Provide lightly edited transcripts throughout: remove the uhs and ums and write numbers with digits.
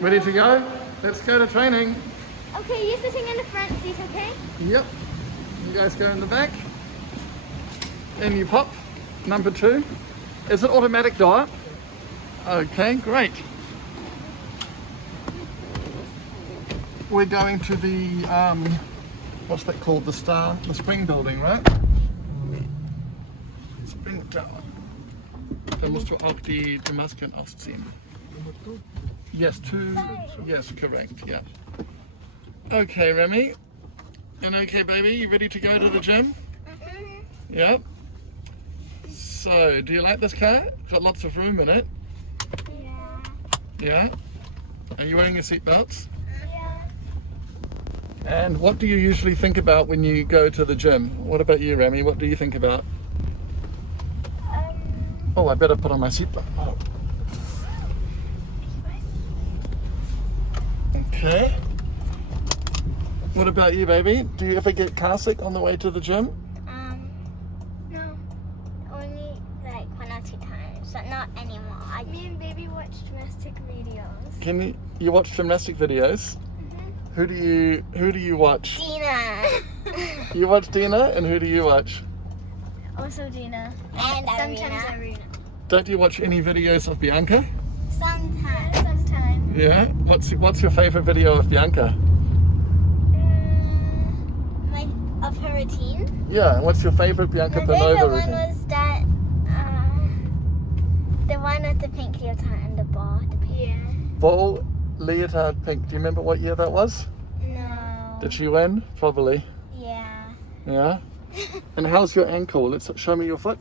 Ready to go? Let's go to training. Okay, you're sitting in the front seat, okay? Yep. You guys go in the back. And you pop. Number 2. Is it automatic door? Okay, great. We're going to the, what's that called? The Spring building, right? Spring Tower. Da musst du auch die Masken ausziehen. Yes, 2. Yes, correct, yeah. Okay, Remi. And okay, baby, you ready to go to the gym? Yep. So, do you like this car? It's got lots of room in it. Yeah. Yeah? Are you wearing your seatbelts? Yeah. And what do you usually think about when you go to the gym? What about you, Remi? What do you think about? Oh, I better put on my seatbelt. Oh. Okay. What about you, baby? Do you ever get car sick on the way to the gym? No. Only like 1 or 2 times, but not anymore. Me and Baby watch gymnastic videos. You watch gymnastic videos? Who do you watch? Dina. You watch Dina, and who do you watch? Also Dina. And sometimes Arena. Don't you watch any videos of Bianca? Sometimes. Yeah. What's your favorite video of Bianca? Of her routine. Yeah. What's your favorite Bianca My Panova favorite one routine? was that the one with the pink leotard and the ball. Ball, leotard, pink. Do you remember what year that was? No. Did she win? Probably. Yeah. Yeah. And how's your ankle? Let's show me your foot.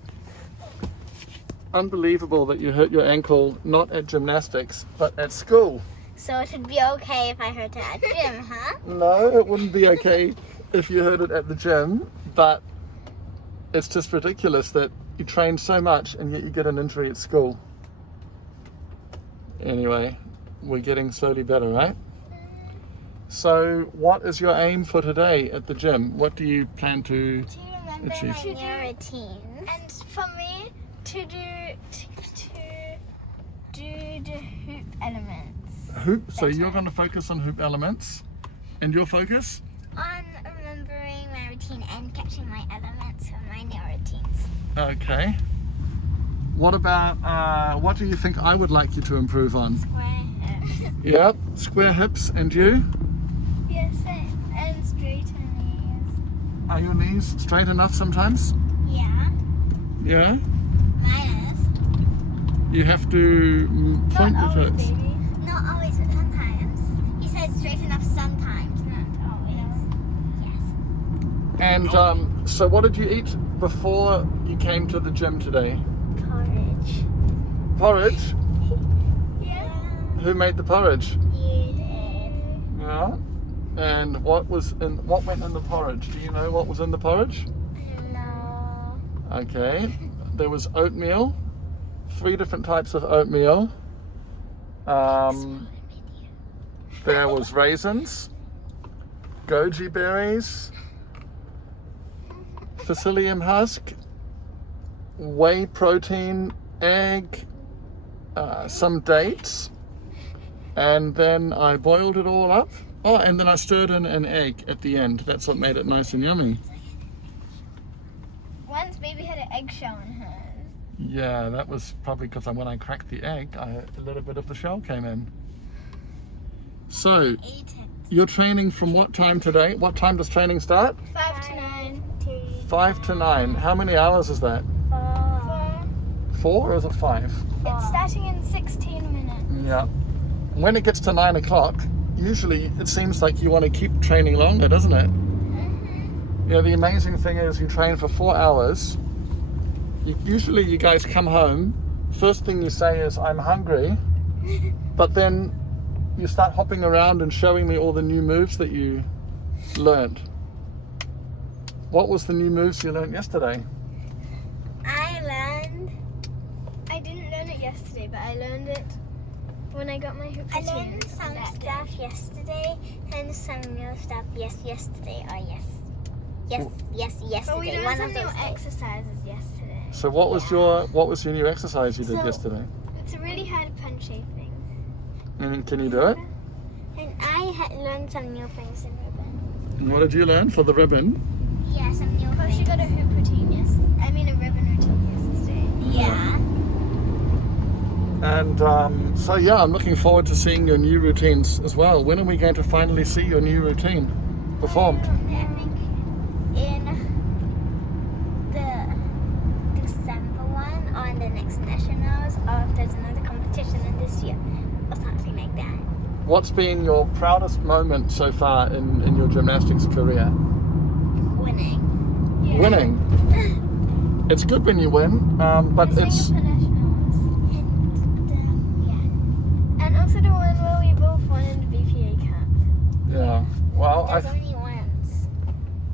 Unbelievable that you hurt your ankle not at gymnastics but at school. So it would be okay if I hurt it at gym, huh? No, it wouldn't be okay if you hurt it at the gym, but it's just ridiculous that you train so much and yet you get an injury at school. Anyway, we're getting slowly better, right? So what is your aim for today at the gym? What do you plan to remember achieve? my new routines. And for me, to do the hoop elements. Hoop, so you're going to focus on hoop elements, and your focus? On remembering my routine and catching my elements for my new routines. Okay. What about, what do you think I would like you to improve on? Square hips. Yep, square hips, and you? Yeah, same. And straighter knees. Are your knees straight enough sometimes? Yeah. Yeah? Minus. You have to point Not your always, toes. baby. Not always, but sometimes. He said straight enough sometimes, not always. Yes. And so what did you eat before you came to the gym today? Porridge. Porridge? Yeah. Who made the porridge? You did. Yeah. And what went in the porridge? Do you know what was in the porridge? No. Okay. There was oatmeal, 3 different types of oatmeal. There was raisins, goji berries, psyllium husk, whey protein, egg, some dates, and then I boiled it all up. Oh, and then I stirred in an egg at the end. That's what made it nice and yummy. Once Baby had an eggshell in hers. Yeah, that was probably because when I cracked the egg, a little bit of the shell came in. So, Ate it. you're training from what time today? What time does training start? 5 to 9. 5 to 9. How many hours is that? 4. 4 or is it 5? It's starting in 16 minutes. Yeah. When it gets to 9 o'clock, usually it seems like you want to keep training longer, doesn't it? Yeah, the amazing thing is you train for 4 hours. Usually you guys come home, first thing you say is, I'm hungry, but then you start hopping around and showing me all the new moves that you learned. What was the new moves you learned yesterday? I didn't learn it yesterday, but I learned it when I got my hoop routine. I learned some stuff yesterday and some new stuff yesterday. Yesterday. But we learned some new exercises yesterday. So what was your new exercise you did yesterday? It's a really hard punch shaping. And can you do it? And I had learned some new things in ribbon. And what did you learn for the ribbon? Yeah, some new Plus, things. you got a hoop routine a ribbon routine yesterday. Yeah. And so yeah, I'm looking forward to seeing your new routines as well. When are we going to finally see your new routine performed? I think in the December one or in the next nationals, or if there's another competition in this year or something like that. What's been your proudest moment so far in your gymnastics career? Winning. Yeah. Winning. It's good when you win, but The it's Singapore Nationals. Yeah. And also the one where we both won in the BPA Cup. yeah. Well, There's only once.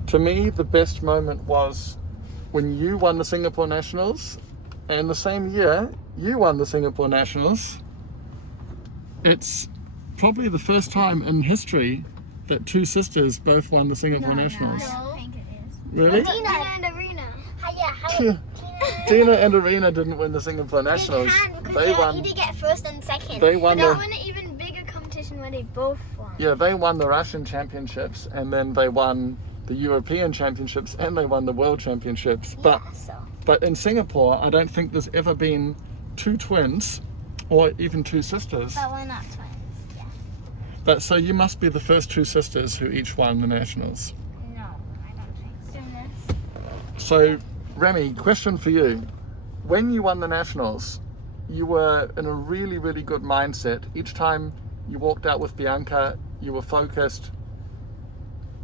to me, the best moment was when you won the Singapore Nationals, and the same year you won the Singapore Nationals. It's probably the first time in history that two sisters both won the Singapore Nationals. I don't think it is. Really? Tina and Arena. Tina and Arena didn't win the Singapore Nationals. They can because They they won. either get first and second. They won But that the. won an even bigger competition where they both won. Yeah, they won the Russian Championships, and then they won the European Championships, and they won the World Championships. But Yeah, so. But in Singapore, I don't think there's ever been two twins or even two sisters. But we're not twins. Yeah. But so you must be the first two sisters who each won the Nationals. No, I don't think so. Gymnast. So, Remi, question for you. When you won the Nationals, you were in a really, really good mindset. Each time you walked out with Bianca, you were focused.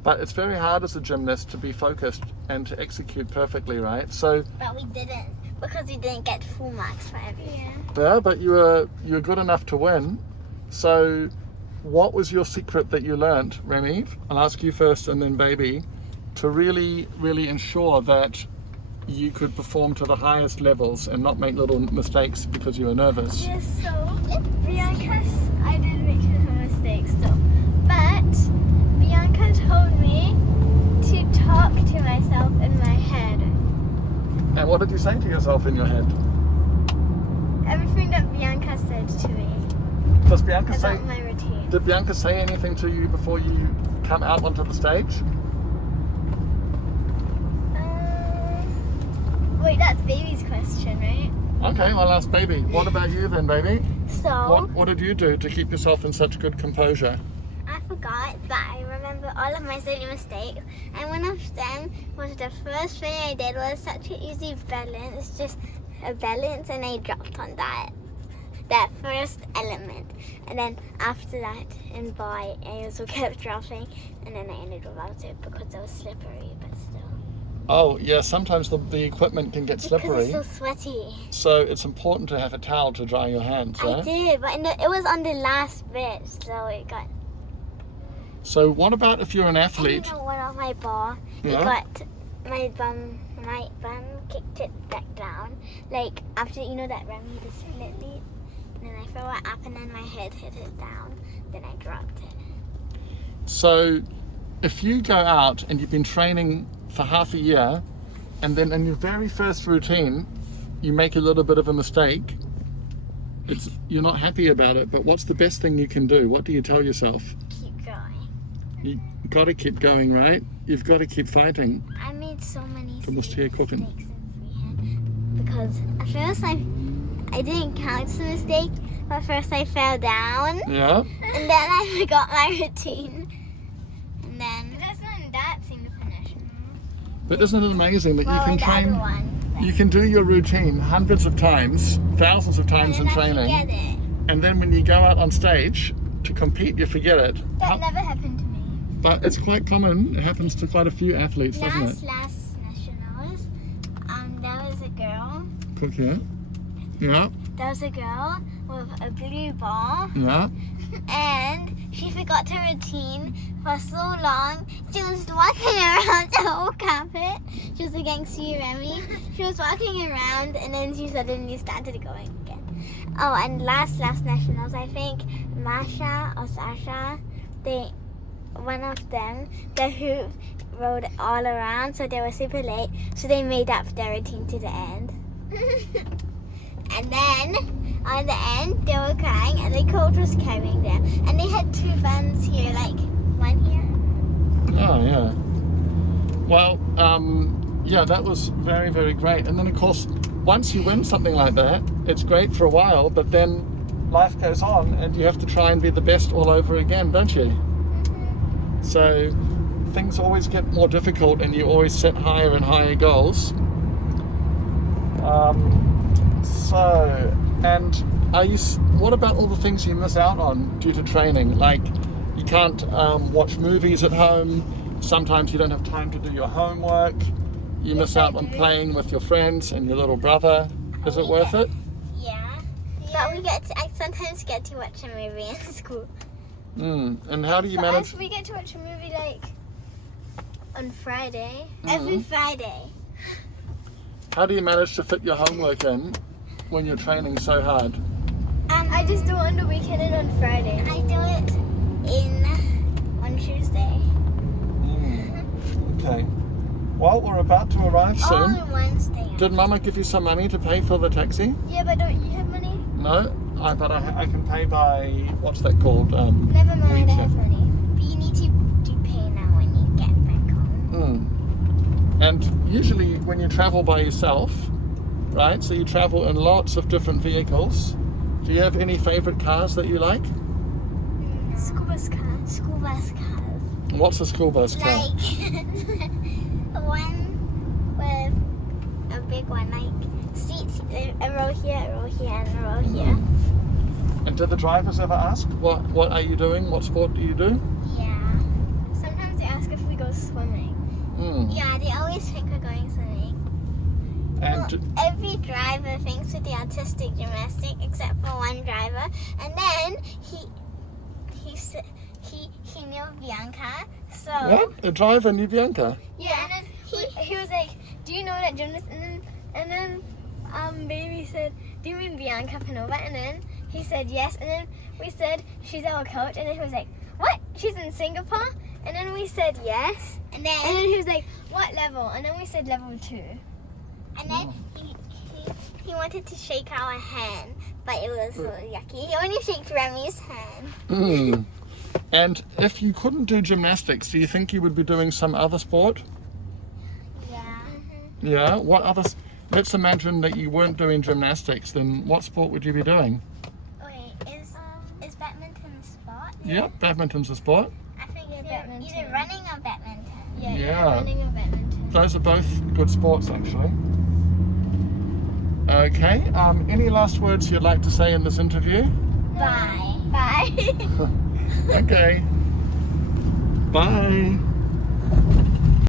But it's very hard as a gymnast to be focused and to execute perfectly, right? So, But we didn't because we didn't get full marks for everything. Yeah. yeah, but you were good enough to win. So, what was your secret that you learned, Remi? I'll ask you first and then Baby, to really, really ensure that you could perform to the highest levels and not make little mistakes because you were nervous. Yes, so Bianca's, I did make some mistakes still. But Bianca told me to talk to myself in my head. And what did you say to yourself in your head? Everything that Bianca said to me Does Bianca say? about my routine. Did Bianca say anything to you before you come out onto the stage? Wait, that's Baby's question, right? Okay, I'll ask Baby. What about you then, Baby? So What did you do to keep yourself in such good composure? I forgot, but I remember all of my silly mistakes. And one of them was the first thing I did was such an easy balance, just a balance, and I dropped on that first element. And then after that, in boy, I also kept dropping, and then I ended without it because it was slippery, but still. Oh, yeah, sometimes the equipment can get slippery. Because it's so sweaty. So it's important to have a towel to dry your hands, I right? did, but it was on the last bit, so it got. So what about if you're an athlete? Even one of my ball, Yeah. it got my bum kicked it back down. Like after that Remi the split lead, and then I throw it up, and then my head hit it down. Then I dropped it. So if you go out and you've been training for half a year, and then in your very first routine, you make a little bit of a mistake, you're not happy about it, but what's the best thing you can do? What do you tell yourself? Keep going. You got to keep going, right? You've got to keep fighting. I made so many Du musst hier gucken. mistakes in freehand because at first I didn't count the mistake, but first I fell down, Yeah? and then I forgot my routine, and then. But that's not in that Singapore National. But isn't it amazing that Well, you can the other train? one. You can do your routine hundreds of times, thousands of times in And then I training, forget it. and then when you go out on stage to compete, you forget it. That never happened to me. But it's quite common. It happens to quite a few athletes, doesn't it? Last nationals, there was a girl. Cook here. Yeah, There was a girl with a blue ball, yeah. and she forgot her routine for so long. She was walking around the whole carpet. She was against you, Remi. She was walking around, and then she suddenly started going again. Oh, and last nationals, I think Masha or Sasha, one of them, the hoop rolled all around, so they were super late. So they made up their routine to the end. And then on the end, they were crying, and the coach was carrying them. And they had 2 vans here, like one here. Oh, yeah. Well, yeah, that was very, very great. And then, of course, once you win something like that, it's great for a while, but then life goes on and you have to try and be the best all over again, don't you? So things always get more difficult and you always set higher and higher goals. What about all the things you miss out on due to training? Like, you can't watch movies at home. Sometimes you don't have time to do your homework. You miss out on playing with your friends and your little brother. Is it worth it? Yeah. But I sometimes get to watch a movie in school. And how do you For manage? us, we get to watch a movie like on Friday. Every Friday. How do you manage to fit your homework in when you're training so hard? I just do it on the weekend and on Friday. I do it on Tuesday. Okay. Well, we're about to arrive All soon. on Wednesday. Did Mama give you some money to pay for the taxi? Yeah, but don't you have money? No, but I can pay by, what's that called? Never mind, I have money. But you need to pay now when you get back home. And usually when you travel by yourself, right, so you travel in lots of different vehicles, do you have any favorite cars that you like? School bus car. School bus cars. What's a school bus car? Like one with a big one, like seats, a row here, and a row here. And did the drivers ever ask, what are you doing? What sport do you do? Yeah. Sometimes they ask if we go swimming. Yeah, they always think we're going swimming. And Every driver thinks we're the artistic gymnastic, except for one driver. And then he knew Bianca, so what? A driver knew Bianca? Yeah, and then he was like, "Do you know that gymnast?" And then Baby said, "Do you mean Bianca Panova?" And then he said yes. And then we said, "She's our coach." And then he was like, "What? She's in Singapore?" And then we said yes. And then he was like, "What level?" And then we said level 2. And then he wanted to shake our hand, but it was so yucky. He only shook Remi's hand. And if you couldn't do gymnastics, do you think you would be doing some other sport? Yeah. Yeah, what others? Let's imagine that you weren't doing gymnastics, then what sport would you be doing? Wait, is badminton a sport? Yeah, badminton's a sport. I think badminton. either running or badminton. Yeah. Running or badminton. Those are both good sports, actually. Okay, any last words you'd like to say in this interview? Bye. Bye. Okay. Bye.